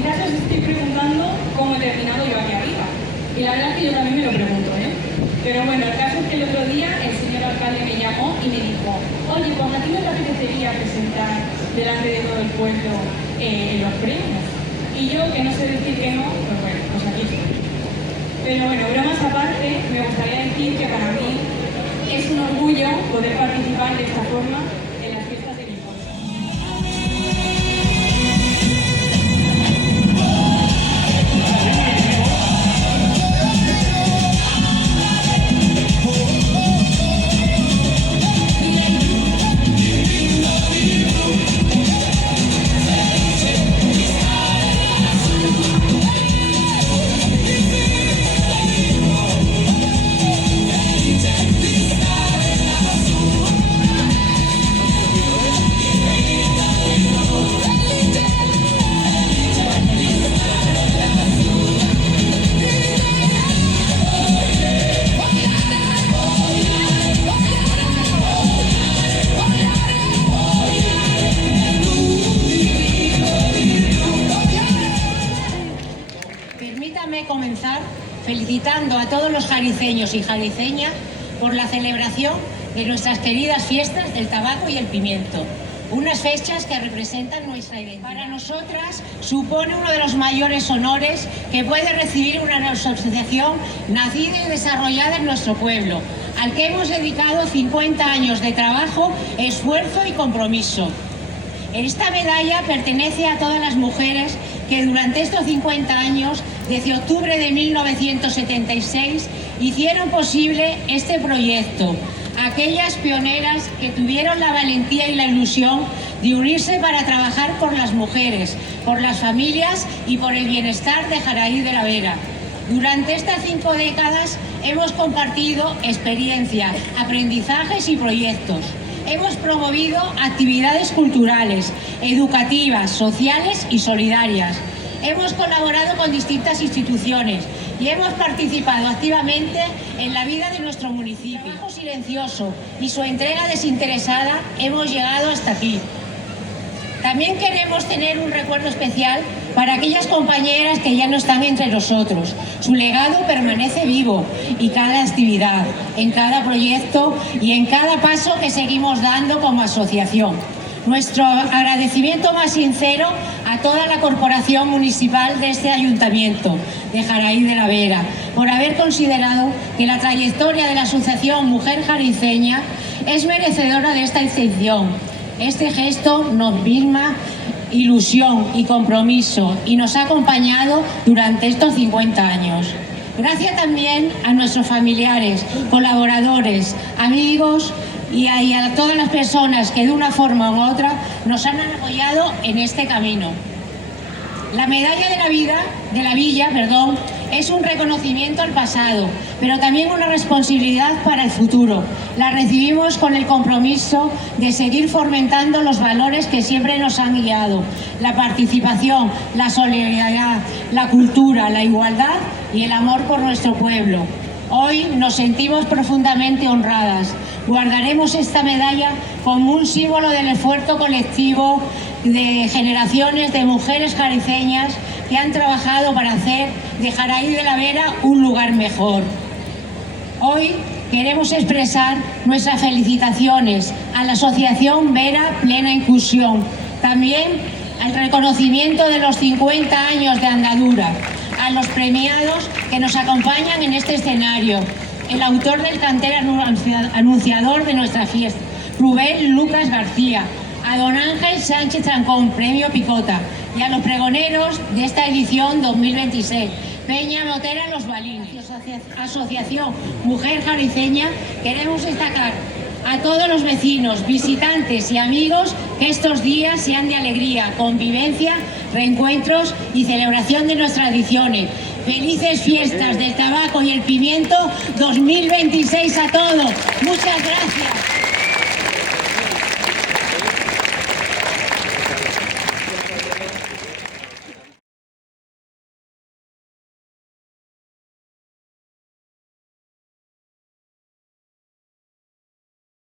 quizás os estoy preguntando cómo he terminado yo aquí arriba. Y la verdad es que yo también me lo pregunto, ¿eh? Pero bueno, el caso es que el otro día el señor alcalde me llamó y me dijo: oye, pues a ti no te apetecería presentar delante de todo el pueblo los premios. Y yo, que no sé decir que no, pues bueno, pues aquí estoy. Pero bueno, bromas aparte, me gustaría decir que para mí es un orgullo poder participar de esta forma en las fiestas de mi pueblo. Permítame comenzar felicitando a todos los jariceños y jariceñas por la celebración de nuestras queridas fiestas del tabaco y el pimiento. Unas fechas que representan nuestra identidad. Para nosotras supone uno de los mayores honores que puede recibir una asociación nacida y desarrollada en nuestro pueblo, al que hemos dedicado 50 años de trabajo, esfuerzo y compromiso. Esta medalla pertenece a todas las mujeres que durante estos 50 años, desde octubre de 1976, hicieron posible este proyecto. Aquellas pioneras que tuvieron la valentía y la ilusión de unirse para trabajar por las mujeres, por las familias y por el bienestar de Jaraíz de la Vera. Durante estas 5 décadas hemos compartido experiencias, aprendizajes y proyectos. Hemos promovido actividades culturales, educativas, sociales y solidarias. Hemos colaborado con distintas instituciones y hemos participado activamente en la vida de nuestro municipio. Con trabajo silencioso y su entrega desinteresada hemos llegado hasta aquí. También queremos tener un recuerdo especial para aquellas compañeras que ya no están entre nosotros. Su legado permanece vivo y cada actividad, en cada proyecto y en cada paso que seguimos dando como asociación. Nuestro agradecimiento más sincero a toda la corporación municipal de este ayuntamiento de Jaraíz de la Vera por haber considerado que la trayectoria de la asociación Mujer Jariceña es merecedora de esta distinción. Este gesto nos misma ilusión y compromiso y nos ha acompañado durante estos 50 años. Gracias también a nuestros familiares, colaboradores, amigos y a todas las personas que de una forma u otra nos han apoyado en este camino. La medalla de la Villa, es un reconocimiento al pasado, pero también una responsabilidad para el futuro. La recibimos con el compromiso de seguir fomentando los valores que siempre nos han guiado: la participación, la solidaridad, la cultura, la igualdad y el amor por nuestro pueblo. Hoy nos sentimos profundamente honradas. Guardaremos esta medalla como un símbolo del esfuerzo colectivo de generaciones de mujeres jariceñas que han trabajado para hacer de Jaraíz de la Vera un lugar mejor. Hoy queremos expresar nuestras felicitaciones a la Asociación Vera Plena Inclusión, también al reconocimiento de los 50 años de andadura, a los premiados que nos acompañan en este escenario, el autor del cartel anunciador de nuestra fiesta, Rubén Lucas García, a don Ángel Sánchez Trancón, Premio Picota, y a los pregoneros de esta edición 2026, Peña Motera Los Balines. Asociación Mujer Jariceña, queremos destacar a todos los vecinos, visitantes y amigos que estos días sean de alegría, convivencia, reencuentros y celebración de nuestras tradiciones. Felices fiestas del tabaco y el pimiento 2026 a todos. Muchas gracias.